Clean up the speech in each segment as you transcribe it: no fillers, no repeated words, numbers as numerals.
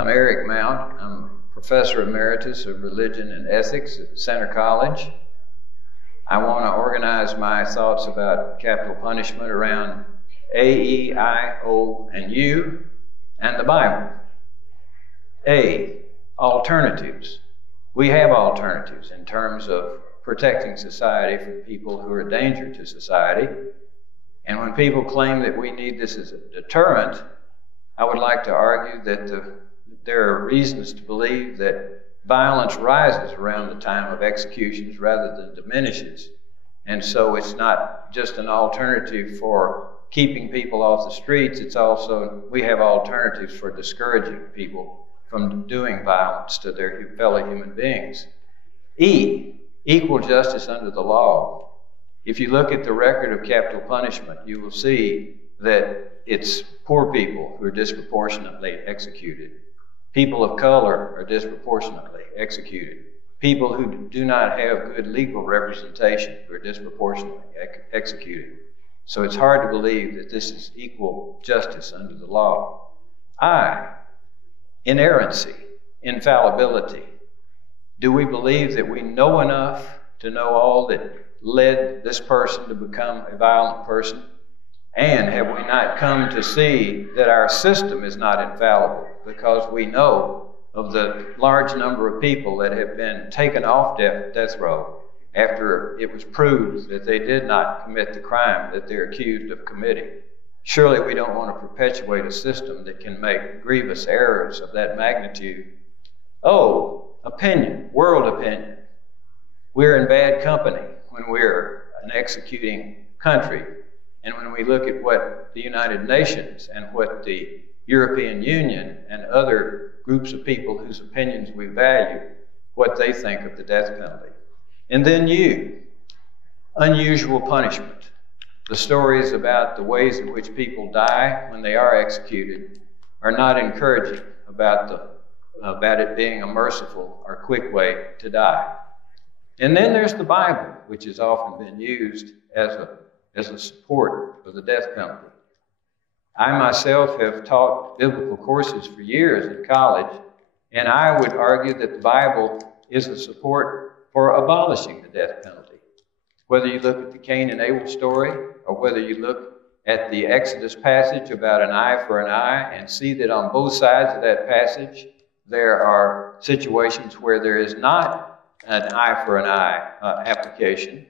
I'm Eric Mount. I'm Professor Emeritus of Religion and Ethics at Centre College. I want to organize my thoughts about capital punishment around A, E, I, O, and U, and the Bible. A, alternatives. We have alternatives in terms of protecting society from people who are a danger to society. And when people claim that we need this as a deterrent, I would like to argue that there are reasons to believe that violence rises around the time of executions rather than diminishes. And so it's not just an alternative for keeping people off the streets, it's also, we have alternatives for discouraging people from doing violence to their fellow human beings. E, equal justice under the law. If you look at the record of capital punishment, you will see that it's poor people who are disproportionately executed. People of color are disproportionately executed. People who do not have good legal representation are disproportionately executed. So it's hard to believe that this is equal justice under the law. I, inerrancy, infallibility. Do we believe that we know enough to know all that led this person to become a violent person? And have we not come to see that our system is not infallible because we know of the large number of people that have been taken off death row after it was proved that they did not commit the crime that they're accused of committing? Surely we don't want to perpetuate a system that can make grievous errors of that magnitude. Oh, opinion, world opinion. We're in bad company when we're an executing country. And when we look at what the United Nations and what the European Union and other groups of people whose opinions we value, what they think of the death penalty. And then U, unusual punishment. The stories about the ways in which people die when they are executed are not encouraging about it being a merciful or quick way to die. And then there's the Bible, which has often been used as a support for the death penalty. I myself have taught biblical courses for years in college, and I would argue that the Bible is a support for abolishing the death penalty. Whether you look at the Cain and Abel story, or whether you look at the Exodus passage about an eye for an eye and see that on both sides of that passage there are situations where there is not an eye for an eye application,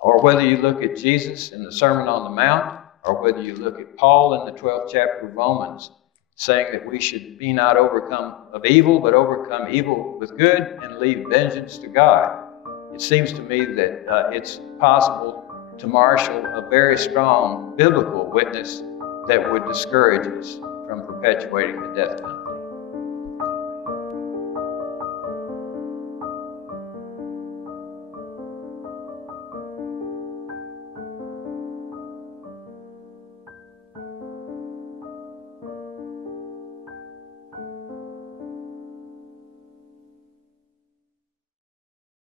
or whether you look at Jesus in the Sermon on the Mount, or whether you look at Paul in the 12th chapter of Romans, saying that we should be not overcome of evil, but overcome evil with good and leave vengeance to God. It seems to me that it's possible to marshal a very strong biblical witness that would discourage us from perpetuating the death penalty.